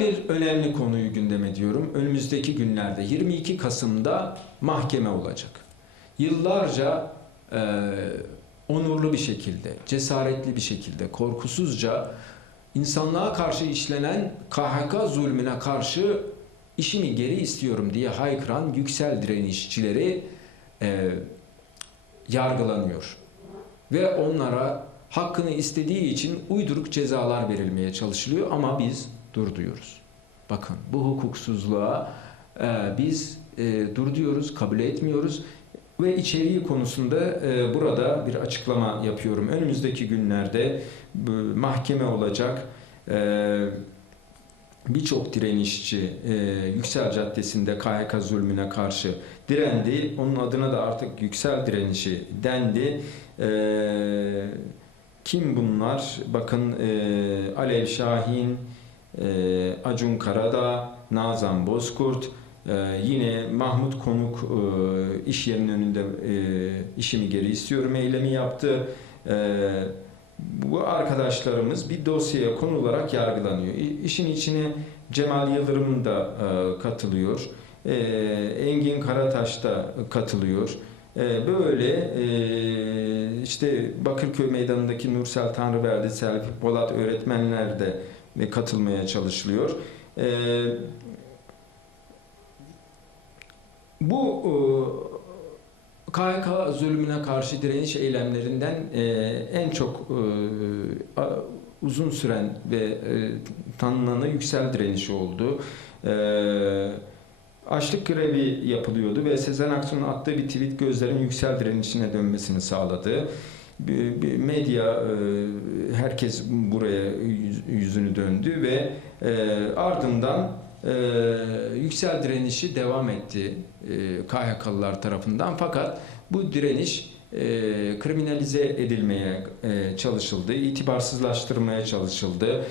Diğer bir önemli konuyu gündeme diyorum. Önümüzdeki günlerde 22 Kasım'da mahkeme olacak. Yıllarca e, onurlu bir şekilde, cesaretli bir şekilde, korkusuzca insanlığa karşı işlenen KHK zulmüne karşı işimi geri istiyorum diye haykıran yüksel direnişçileri e, yargılanıyor. Ve onlara hakkını istediği için uyduruk cezalar verilmeye çalışılıyor ama biz dur diyoruz. Bakın bu hukuksuzluğa e, biz e, dur diyoruz, kabul etmiyoruz ve içeriği konusunda e, burada bir açıklama yapıyorum. Önümüzdeki günlerde bu mahkeme olacak. E, Birçok direnişçi e, Yüksel Caddesi'nde KHK zulmüne karşı direndi. Onun adına da artık Yüksel direnişi dendi. E, kim bunlar? Bakın e, Alev Şahin, e, Acun Karadağ, Nazan Bozkurt, e, yine Mahmut Konuk e, iş yerinin önünde işimi geri istiyorum eylemi yaptı. Bu arkadaşlarımız bir dosyaya konularak yargılanıyor. İşin içine Cemal Yıldırım da e, katılıyor. Engin Karataş da katılıyor. Böyle e, işte Bakırköy Meydanı'ndaki Nursel Tanrıverdi, Selvi Polat öğretmenler de katılmaya çalışılıyor. E, Bu e, KHK zulmüne karşı direniş eylemlerinden e, en çok e, uzun süren ve e, tanınanı yüksel direnişi oldu. E, Açlık grevi yapılıyordu ve Sezen Aksu'nun attığı bir tweet gözlerin yüksel direnişine dönmesini sağladı. Medya, e, herkes buraya yüz- yüzünü döndü ve e, ardından e, yüksel direnişi devam etti KHK'lılar tarafından. Fakat bu direniş kriminalize edilmeye çalışıldı, itibarsızlaştırmaya çalışıldı.